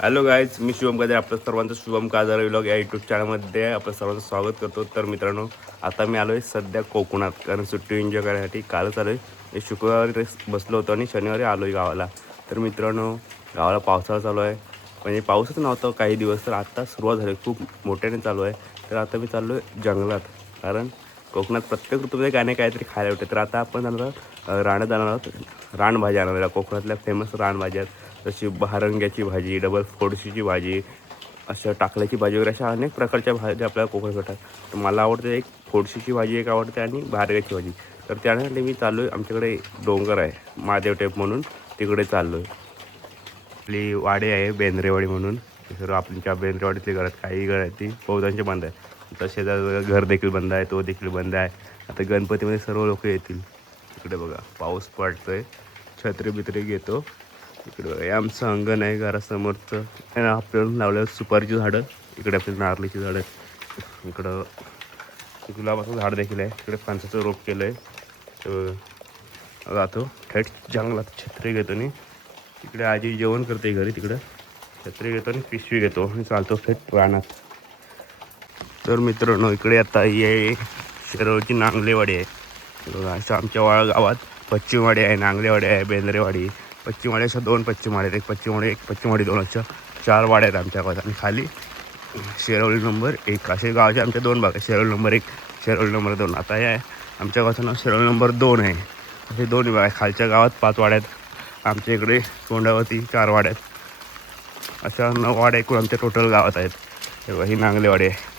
Hello guys, मी शुभम काजरे आपलं सर्वांचं Shubham काजरे vlog या यूट्यूब चॅनलमध्ये आपलं सर्वांचं स्वागत करतो. तर मित्रांनो, आता मी आलो आहे सध्या कोकणात, कारण सुट्टी एन्जॉय करण्यासाठी. कालच आलो आहे, शुक्रवारी बसलो होतो आणि शनिवारी आलो आहे गावाला. तर मित्रांनो, गावाला पावसाळा चालू आहे, म्हणजे पाऊसच नव्हता काही दिवस, तर आता सुरुवात झाली, खूप मोठ्याने चालू आहे. तर आता मी चाललो आहे जंगलात, कारण कोकणात प्रत्येक ऋतूमध्ये काय नाही काहीतरी खायला भेटते. तर आता आपण जाणार रानात जाणार आहोत, रानभाज्या आणायला. कोकणातल्या फेमस रानभाज्या आहेत, जशी बहारंग्याची भाजी, डबल फोडशीची भाजी, अशा टाकल्याची भाजी वगैरे, अशा अनेक प्रकारच्या भाज्या आपल्याला कोकणात भेटतात. तर मला आवडते एक फोडशीची भाजी एक आवडते आणि बहारंग्याची भाजी. तर त्यासाठी मी चाललो आहे, आमच्याकडे डोंगर आहे महादेव टेप म्हणून, तिकडे चाललो आहे. आपली वाडी आहे बेंद्रेवाडी म्हणून, सर्व आपल्या बेंद्रेवाडीतली घरात काही घर आहेत ती बहुतांशी बंद आहे. तसे घर देखील बंद आहे, तो देखील बंद आहे. आता गणपतीमध्ये सर्व लोक येतील. इकडे बघा पाऊस पडतोय, छत्री बित्री घेतो. इकडे बघा हे आमचं अंगण आहे घरासमोरचं. आपल्याला लावलं सुपारीची झाडं, इकडे आपली नारळीची झाडं, इकडं गुलाबाचं झाड देखील आहे, इकडे फणसाचं रोप केलं आहे. तर जातो थेट जंगलात, छत्री घेतो आणि तिकडे आजी जेवण करते घरी, तिकडं छत्री घेतो आणि पिशवी घेतो आणि चालतो थेट रानात. तर मित्रांनो, इकडे आता ही आहे शिरोळची नांगलेवाडी आहे. असं आमच्या गावात पश्चिमवाडी आहे, नांगलेवाडी आहे, बेंद्रेवाडी. पश्चिमवाडी अशा दोन पश्चिमवाडी आहेत, एक पश्चिमवाडी दोन, अशा 4 वाड्या आहेत आमच्या गावात. आणि खाली शिरोळी नंबर 1, असे गावाचे आमच्या 2 भाग आहे, शिरोळी नंबर 1, शिरोळी नंबर 2. आता हे आमच्या गावाचं नाव शिरोळी नंबर 2 आहे. असे 2 विभाग आहे. खालच्या गावात 5 वाड्या आहेत, आमच्या इकडे तोंडावरती 4 वाड्या आहेत, अशा 9 वाड्या एकूण आमच्या टोटल गावात आहेत. तेव्हा ही नांगलेवाडी आहे.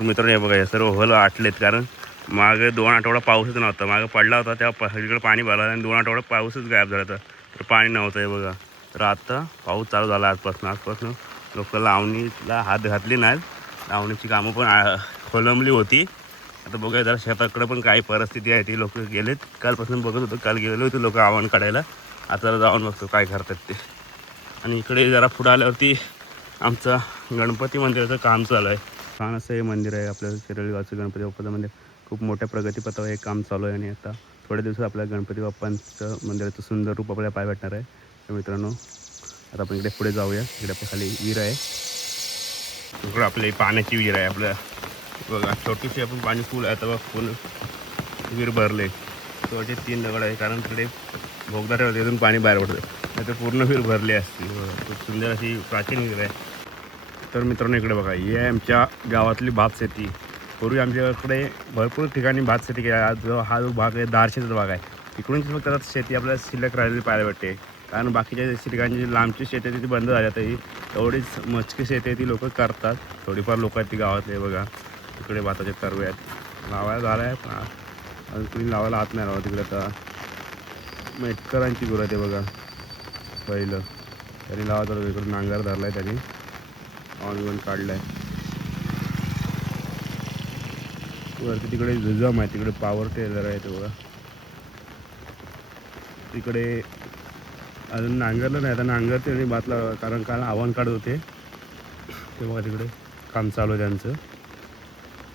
मित्रांनो, हे बघा हे सर्व होल आटलेत, कारण मागे 2 आठवडा पाऊसच नव्हता. मागे पडला होता तेव्हा सगळीकडे पाणी भरला आणि 2 आठवडा पाऊसच गायब झाला होता, तर पाणी नव्हतं. हे बघा, तर आता पाऊस चालू झाला आजपासून लोक लावणीला हात घातले नाहीत, लावणीची कामं पण खोलंबली होती. आता बघा जरा शेताकडे पण काही परिस्थिती आहे, ती लोक गेलेत. कालपासून बघत होतो, काल गेलेलो होते लोक आवण काढायला. आता जाऊन बघतो काय करतात ते. आणि इकडे जरा पुढं आल्यावरती आमचं गणपती मंदिराचं काम चालू आहे. छान असं हे मंदिर आहे आपल्या शिरोळी गावचं गणपती बाप्पाचं मंदिर. खूप मोठ्या प्रगतीपथावर हे काम चालू आहे आणि आता थोड्या दिवसात आपल्या गणपती बाप्पांचं मंदिराचं सुंदर रूप आपल्याला पाहायला भेटणार आहे. तर मित्रांनो, आता आपण इकडे पुढे जाऊया. इकडे आपल्या खाली विहीर आहे, इकडे आपली पाण्याची विहीर आहे. आपल्या बघा छोटीशी आपण पाणी फुल आहे, आता फुल विहीर भरले. थोडे 3 दगड आहे, कारण तिकडे भोगदार तिथून पाणी बाहेर पडतं, नाही तर पूर्ण विहीर भरली असते. खूप सुंदर अशी प्राचीन विहीर आहे. तर मित्रांनो, इकडे बघा ही आहे आमच्या गावातली भात शेती. पूर्वी आमच्याकडे भरपूर ठिकाणी भात शेती केली. आज हा जो भाग आहे दारशेचा भाग आहे, तिकडूनच फक्त आता शेती आपल्याला शिल्लक राहिलेली पाहायला भेटते. कारण बाकीच्या ठिकाणी जी लांबची शेती आहे ती बंद झाली. आता ही एवढीच मोजकी शेती आहे ती लोक करतात, थोडीफार लोक आहेत ती गावातले. बघा तिकडे भाताचे तरवे आहेत, लावायला झालं आहे पण अजून कुणी लावायला हात नाही लावा. तिकडे आता मेटकरांची गुरं आहे, बघा पहिलं त्यांनी लावा, तर इकडे नांगर धरला आहे, त्यांनी ऑन काढलं आहे. वरती तिकडे जुजाम आहे, तिकडे पॉवर टेलर आहे. ते बघा तिकडे अजून नांगरलं नाही, आता नांगरते आणि भातला, कारण काल आव्हान काढत होते. ते बघा तिकडे काम चालू आहे त्यांचं.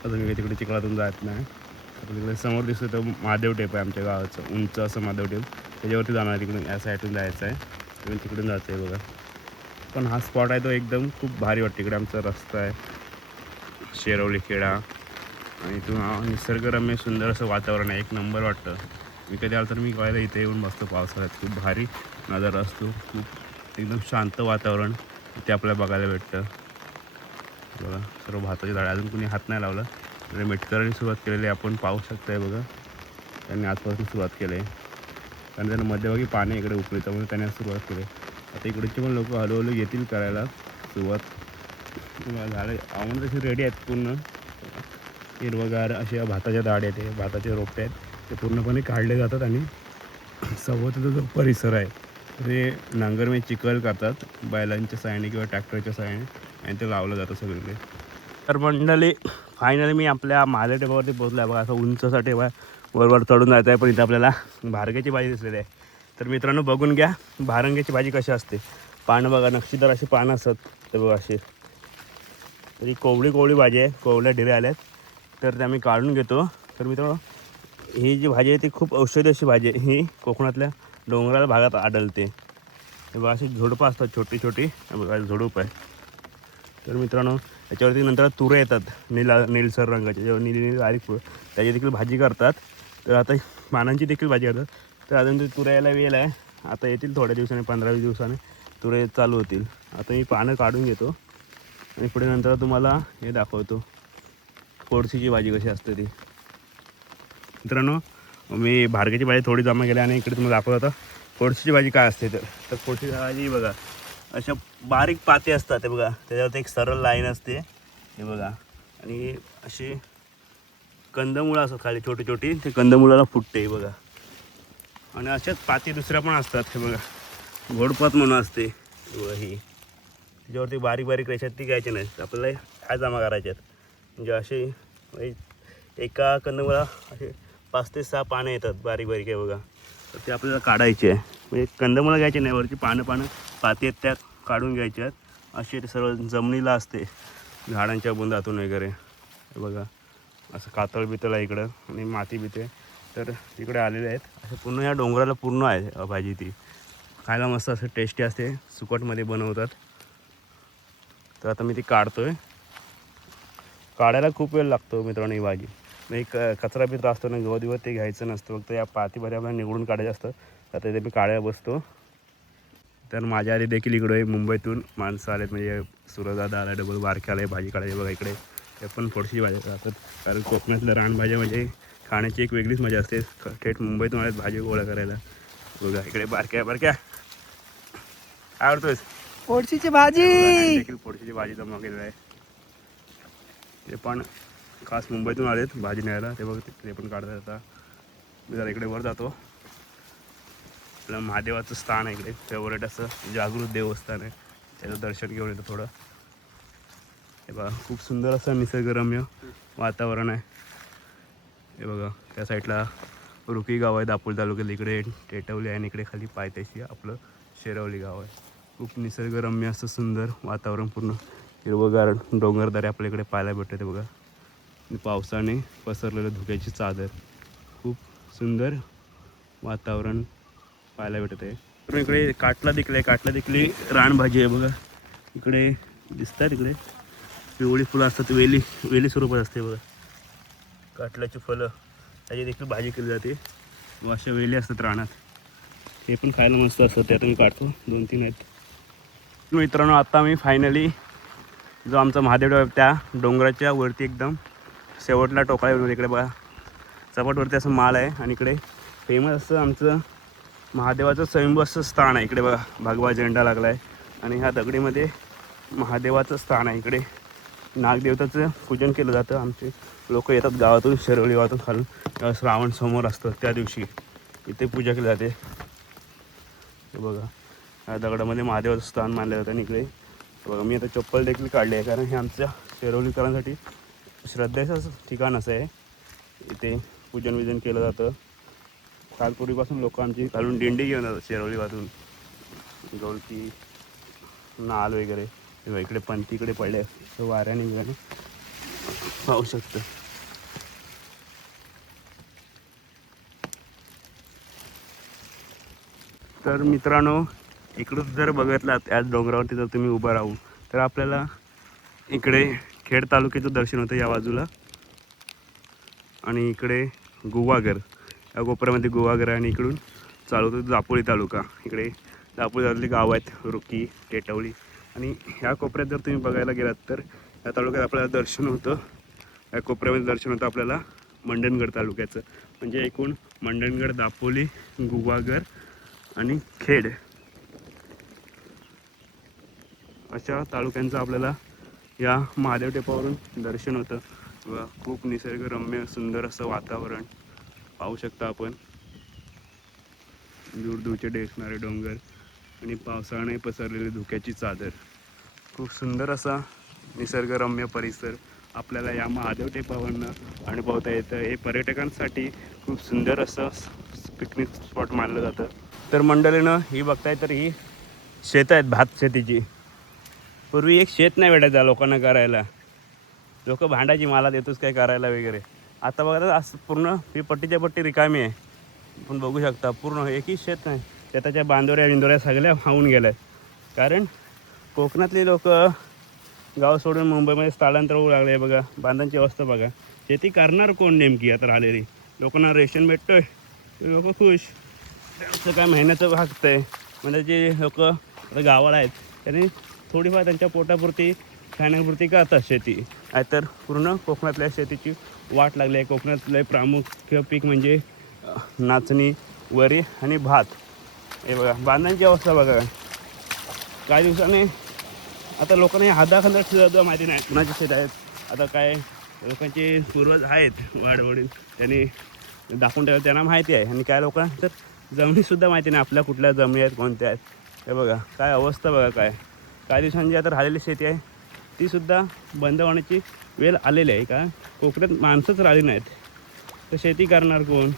अजून काही तिकडे चिखलातून जात नाही. आता तिकडे समोर दिसतं तर महादेव टेप आहे आमच्या गावाचं, उंच असं महादेव टेप, त्याच्यावरती जाणार. तिकडून या साईडून जायचं आहे, तिकडून जायचं आहे. बघा पण हा स्पॉट आहे तो एकदम खूप भारी वाटतं. इकडे आमचा रस्ता आहे, शेरवली खेडा, आणि इथून निसर्गरम्य सुंदर असं वातावरण आहे, एक नंबर वाटतं. मी कधी आलं तर मी कळायला इथे येऊन बसतो पावसाळ्यात. खूप भारी नजारा असतो, खूप एकदम शांत वातावरण इथे आपल्याला बघायला भेटतं. बघा सर्व भाताचे झाडं, अजून कुणी हात नाही लावला, तर मेटकरांनी सुरुवात केलेली आहे, आपण पाहू शकताय. बघा त्यांनी आजपासून सुरुवात केली आहे, कारण त्यांना मध्यभागी पाणी इकडे उकळी, त्यामुळे त्यांनी सुरुवात केली. आता इकडचे पण लोक हळूहळू येतील करायला सुरुवात. झाडं आवड तशी रेडी आहेत, पूर्ण हिरवगार अशा भाताच्या दाढे आहेत, भाताचे रोपटे आहेत, ते पूर्णपणे काढले जातात. आणि सभोवतीचा जो परिसर आहे ते नांगरमे चिखल करतात बैलांच्या साहाय्याने किंवा ट्रॅक्टरच्या साहाय्याने, आणि ते लावलं जातं सगळीकडे. तर मंडळी, फायनली मी आपल्या महादेव टेपावरती पोहोचलो आहे. बघा असं उंचसा टेप आहे, वरवर चढून जायचं आहे, पण इथं आपल्याला भारंग्याची भाजी दिसलेली आहे. तर मित्रांनो बघून घ्या भारंग्याची भाजी कशी असते. पानं बघा, नक्षीदार अशी पानं असतात, तर बघा अशी. तरी कोवळी भाजी आहे, कोवळ्या डिऱ्या आल्यात, तर ते आम्ही काढून घेतो. तर मित्रांनो, ही जी भाजी आहे ती खूप औषधी अशी भाजी आहे, ही कोकणातल्या डोंगराळ भागात आढळते. हे बघा अशी झुडपं असतात छोटी छोटी, हे बघा झुडूप आहे. तर मित्रांनो याच्यावरती नंतर तुरे येतात निळसर रंगाचे, जेव्हा निळी बारीक त्याची देखील भाजी करतात. तर आता पानांची देखील भाजी करतात. तर अजून ते तुरे यायला वेळ आहे, आता येतील थोड्या दिवसांनी, 15-20 दिवसांनी तुरे चालू होतील. आता मी पानं काढून घेतो आणि पुढे नंतर तुम्हाला हे दाखवतो कोळशीची भाजी कशी असते ती. मित्रांनो मी भारगाची भाजी थोडी जमा केली आणि इकडे तुम्हाला दाखवत होता कोळशीची भाजी काय असते. तर कोळशीची भाजी बघा अशा बारीक पाते असतात, ते बघा त्याच्यावरती एक सरळ लाईन असते, हे बघा. आणि अशी कंदमुळं असतात खाली छोटी छोटी, ते कंदमुळाला फुटते हे बघा. आणि अशाच पाती दुसऱ्या पण असतात, हे बघा घोडपात म्हणून असते बघा ही. त्याच्यावरती बारीक बारीक रेषात ती घ्यायची नाही, आपल्याला ह्या जमा करायच्यात. म्हणजे असे एका कंदमुळा असे 5 ते 6 पानं येतात बारीक बारीक आहे बघा. तर ते आपल्याला काढायचे आहे. म्हणजे कंदमुळं घ्यायचे नाही, वरची पानं पाती आहेत त्या काढून घ्यायच्यात. असे ते सर्व जमिनीला असते झाडांच्या बुंदातून वगैरे, हे बघा असं कातळ बितळ आहे इकडं आणि माती बिते तर इकडे आलेले आहेत. असं पूर्ण या डोंगराला पूर्ण आहे भाजी. ती खायला मस्त असं टेस्टी असते, सुकटमध्ये बनवतात. तर आता मी ती काढतोय. काढायला खूप वेळ लागतो मित्रांनो ही भाजी. एक कचरा बिचरा असतो ना गवत ते घ्यायचं नसतं, फक्त या पातीमध्ये आपल्याला निवडून काढायचं असतं. आता इथे मी काढायला बसतो. तर माझ्या आधी देखील इकडे मुंबईतून माणसं आलेत, म्हणजे सुरदादा आला, डबल बारके आले भाजी काढायची बघा. इकडे ते पण थोडीशी भाजी राहतात, कारण कोकणातल्या रानभाज्या म्हणजे खाण्याची एक वेगळीच मजा असते. थेट मुंबईतून आलेत भाजी गोळा करायला बघा. इकडे बारक्या काय आवडतोस? कोळशीची भाजी देखील फोडशीची भाजी जमा केलेली आहे. ते पण खास मुंबईतून आलेत भाजी न्यायला, ते बघ ते पण काढतात. आता मी जरा इकडे वर जातो. आपलं महादेवाचं स्थान आहे इकडे, फेवरेट असं जागृत देवस्थान आहे, त्याचं दर्शन घेऊन येतं थोडं. हे बघा खूप सुंदर असं निसर्गरम्य वातावरण आहे. हे बघा त्या साईडला रुकी गाव आहे दापोली तालुक्यात, इकडे टेटवली आहे आणि इकडे खाली पायथ्याशी आपलं शेरवली गाव आहे. खूप निसर्गरम्य असं सुंदर वातावरण, पूर्ण हिरवगार डोंगरदऱ्या आपल्या इकडे पाहायला भेटते बघा. पावसाने पसरलेलं धुक्याची चादर, खूप सुंदर वातावरण पाहायला भेटत आहे. तर इकडे काटला दिकली रानभाजी आहे बघा. इकडे दिसतात, इकडे पिवळी फुलं असतात, वेली स्वरूपात असते बघा. काटल्याची फुलं त्याची देखील भाजी केली जाते. व अशा वेली असतात रानात, ते पण खायला मस्त असतं. त्यात मी काढतो 2-3 आहेत. मित्रांनो आता मी फायनली जो आमचा महादेव आहे त्या डोंगराच्या वरती एकदम शेवटला टोकाळ्यावर इकडे बघा चपाटवरती असं माल आहे. आणि इकडे फेमस असं आमचं महादेवाचं स्वयंभू असं स्थान आहे. इकडे बघा भगवा झेंडा लागला आहे आणि ह्या दगडीमध्ये महादेवाचं स्थान आहे. इकडे नागदेवताचं पूजन केलं जातं. आमचे लोक येतात गावातून, शिरवली गावातून खालून. श्रावण समोर असतं त्या दिवशी इथे पूजा केली जाते. हे बघा या दगडामध्ये महादेवाचं स्थान मानलं जातं. आणि इकडे बघा मी आता चप्पल देखील काढली आहे, कारण हे आमच्या शिरवलीकरांसाठी श्रद्धेचं ठिकाण असं आहे. इथे पूजन विजन केलं जातं. कालपूर्वीपासून लोक आमची घालून दिंडी घेऊन जातात शिरवलीपासून, गवळती नाल वगैरे. तेव्हा इकडे पंथीकडे पडले वाऱ्याने गेल्याने पाहू शकतं. तर मित्रांनो इकडून जर बघितलात त्याच डोंगरावरती जर तुम्ही उभं राहू तर आपल्याला इकडे खेड तालुक्याचं दर्शन होतं या बाजूला. आणि इकडे गुवागर, या कोपऱ्यामध्ये गुवागर आहे. आणि इकडून चालू होतं दापोली तालुका. इकडे दापोली तालुक्यातली गाव आहेत रुकी, टेटवली. आणि ह्या कोपऱ्यात जर तुम्ही बघायला गेलात तर या तालुक्यात आपल्याला दर्शन होतं, या कोपऱ्यामध्ये दर्शन होतं आपल्याला मंडणगड तालुक्याचं. म्हणजे एकूण मंडणगड, दापोली, गुवागर आणि खेड अशा तालुक्यांचं आपल्याला या महादेव टेपावरून दर्शन होतं. व खूप निसर्गरम्य सुंदर असं वातावरण पाहू शकता आपण. दूरदूरचे डेसणारे डोंगर आणि पावसाने पसरलेली धुक्याची चादर, खूप सुंदर असा निसर्गरम्य परिसर आपल्याला या महादेव टेपावरनं अनुभवता येतं. हे पर्यटकांसाठी खूप सुंदर असं पिकनिक स्पॉट मानलं जातं. तर मंडळीनं ही बघताय तर ही शेत आहेत भात शेतीची. पूर्वी एक शेत नाही भेटायचं लोकांना करायला, लोक भांडायची मला देतोच काय करायला वगैरे. आता बघा असं पूर्ण ही पट्टीच्या पट्टी रिकामी आहे. पण बघू शकता पूर्ण एकही शेत नाही. शेताच्या बांधोऱ्या बिंदोऱ्या सगळ्या वाहून गेल्या आहेत. कारण कोकणातली लोक गाव सोडून मुंबईमध्ये स्थलांतर होऊ लागले. बघा बांधांची अवस्था बघा. शेती करणार कोण नेमकी आता राहिलेली? लोकांना रेशन भेटतोय, लोक खुश. त्यांचं काय महिन्याचं भागतं आहे. म्हणजे जे लोक आता गावाला आहेत त्यांनी थोडीफार त्यांच्या पोटापुरती खाण्यापुरती करतात शेती. आहे तर पूर्ण कोकणातल्या शेतीची वाट लागली आहे. कोकणातलं प्रामुख्य पीक म्हणजे नाचणी, वरी आणि भात. हे बघा बांधांची अवस्था बघा. काही दिवसांनी आता लोकांना हाताखाली सुद्धा माहिती नाही कुणाची शेत आहेत. आता काय लोकांचे पूर्वज आहेत वाडवडील त्यांनी दाखवून ठेवलं, त्यांना माहिती आहे. आणि काय लोकांना तर जमिनीसुद्धा माहिती नाही आपल्या कुठल्या जमिनी आहेत, कोणत्या आहेत. हे बघा काय अवस्था बघा. काही दिवसांची आता राहिलेली शेती आहे तीसुद्धा बंद होण्याची वेळ आलेली आहे. का कोकणात माणसंच राहिली नाहीत तर शेती करणार कोण?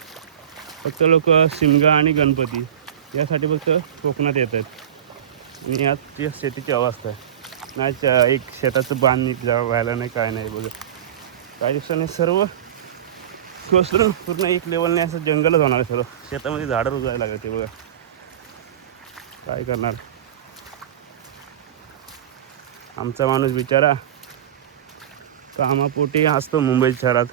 फक्त लोक शिमगा आणि गणपती यासाठी फक्त कोकणात येतात. आणि यात ती शेतीची अवस्था आहे. नाही एक शेताचं बांध नीट व्हायला नाही, काय नाही. बघा काही दिवसांनी सर्व कोसळून पूर्ण एक लेवलने असं जंगलच होणार आहे. सर्व शेतामध्ये झाडं रुजायला लागले. ते बघा काय करणार. आमचा माणूस बिचारा कामापोटी असतो मुंबई शहरात.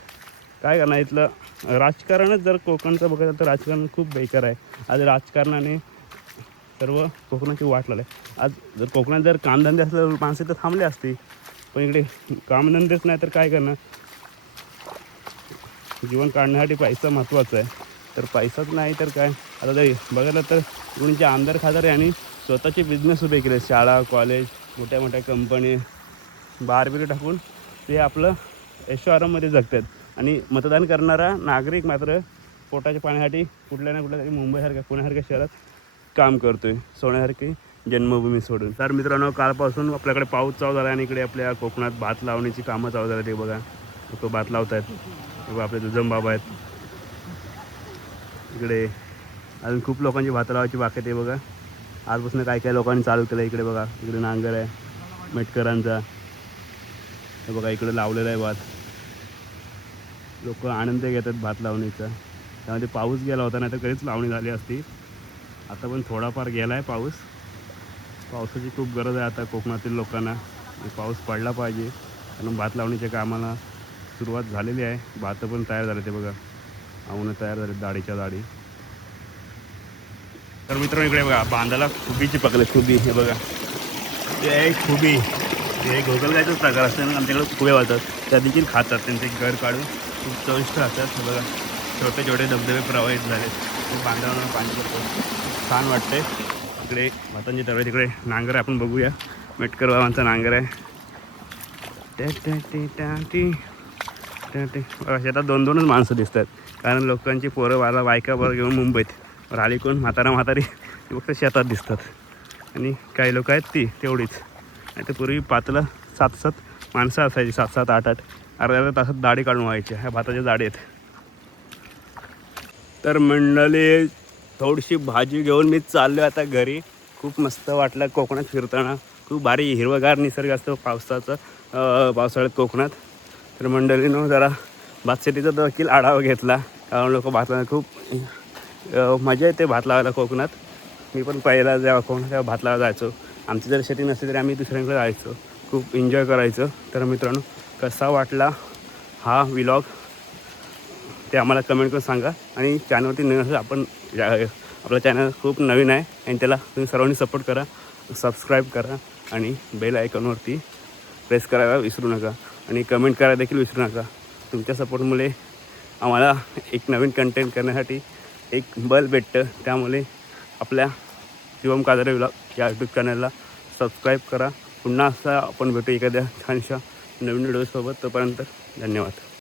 काय करणार? इथलं राजकारणच जर कोकणचं बघायचं तर राजकारण खूप बेकार आहे. आज राजकारणाने सर्व कोकणाची वाट लागली आहे. आज जर कोकणात जर कामधंदे असले माणसं तर थांबले असते, पण इकडे कामधंदेच नाही तर काय करणार? जीवन काढण्यासाठी पैसा महत्त्वाचा आहे. तर पैसाच नाही तर काय? आता जर बघायला तर कोणीचे आमदार खासदार यांनी स्वतःचे बिझनेस उभे केले. शाळा, कॉलेज, मोठ्या मोठ्या कंपनी बारबिरी टाकून ते आपलं ऐशोआराममध्ये जगतात. आणि मतदान करणारा नागरिक मात्र पोटाच्या पाण्यासाठी कुठल्या ना कुठल्या तरी मुंबईसारख्या पुण्यासारख्या शहरात काम करतो आहे, सोन्यासारखी जन्मभूमी सोडून. तर मित्रांनो कालपासून आपल्याकडे पाऊस चालू झाला आणि इकडे आपल्या कोकणात भात लावण्याची कामं चालू झाली. ते बघा लोक भात लावत आहेत. बघा आपले दुजमबाबा आहेत. इकडे अजून खूप लोकांची भात लावायची बाकी आहे. ते बघा आजपासून काय काय लोकांनी चालू केलं. इकडे बघा इकडे नांगर आहे मेटकरांचा. हे बघा इकडे लावलेला आहे भात. लोक आनंद घेतात भात लावणीचा. त्यामध्ये पाऊस गेला होता नाही तर कधीच लावणी झाली असती. आता पण थोडाफार गेला आहे पाऊस. पावसाची खूप गरज आहे आता कोकणातील लोकांना. पाऊस पडला पाहिजे कारण भात लावणीच्या कामाला सुरुवात झालेली आहे. भातं पण तयार झाले. ते बघा आवणं तयार झाले दाढीच्या दाढी. तर मित्रांनो इकडे बघा बांधाला खुबीची पकडले. खुबी हे बघा ते आहे खुबी. ते घोगलगायचाच प्रकार असते ना, आमच्याकडे खुबे वाळतात त्या देखील खातात. त्यांचे घर काढून खूप चविष्ट राहतात. हे बघा छोटे छोटे धबधबे प्रवाहित झाले. बांधावर पाणी करतो, छान वाटते. इकडे भातांची तळे तिकडे नांगर आहे आपण बघूया. मेटकर बाबांचा नांगर आहे. शेतात दोन दोनच माणसं दिसतात कारण लोकांची पोरं वाला बायका बरं घेऊन मुंबईत राहिली कोण म्हातारी फक्त शेतात दिसतात. आणि काही लोक आहेत ती तेवढीच. नाही तर पूर्वी पातळं 7-7 माणसं असायची. 7-7, 8-8 अर्ध्या तासात दाढी काढून व्हायची. ह्या भाताच्या दाढी आहेत. तर मंडळी थोडीशी भाजी घेऊन मी चाललो आता घरी. खूप मस्त वाटलं कोकणात फिरताना. खूप भारी हिरवगार निसर्ग असतो पावसाळ्यात कोकणात. तर मंडळीनं जरा भातशेतीचा देखील आढावा घेतला कारण लोक भात लावायला खूप मजा येते भात लावायला कोकणात. मी पण पहिला जेव्हा कोकणात तेव्हा भात लावायला जायचो. आमची जर शेती नसते तरी आम्ही दुसऱ्यांकडे जायचो. खूप एन्जॉय करायचं. तर मित्रांनो कसा वाटला हा व्लॉग ते आम्हाला कमेंट करून सांगा. आणि चॅनलवरती नवीन असेल आपण आपलं चॅनल खूप नवीन आहे आणि त्याला तुम्ही सर्वांनी सपोर्ट करा. सबस्क्राईब करा आणि बेल आयकॉनवरती प्रेस करायला विसरू नका. आणि कमेंट करायला देखील विसरू नका. तुमच्या सपोर्टमुळे आम्हाला एक नवीन कंटेंट करण्यासाठी एक बल भेटतं. त्यामुळे आपल्या शिवम काजरे व्लॉग या यूट्यूब चॅनलला सबस्क्राईब करा. पुन्हा असं आपण भेटू एखाद्या छानशा नवीन व्हिडिओसोबत. तोपर्यंत धन्यवाद.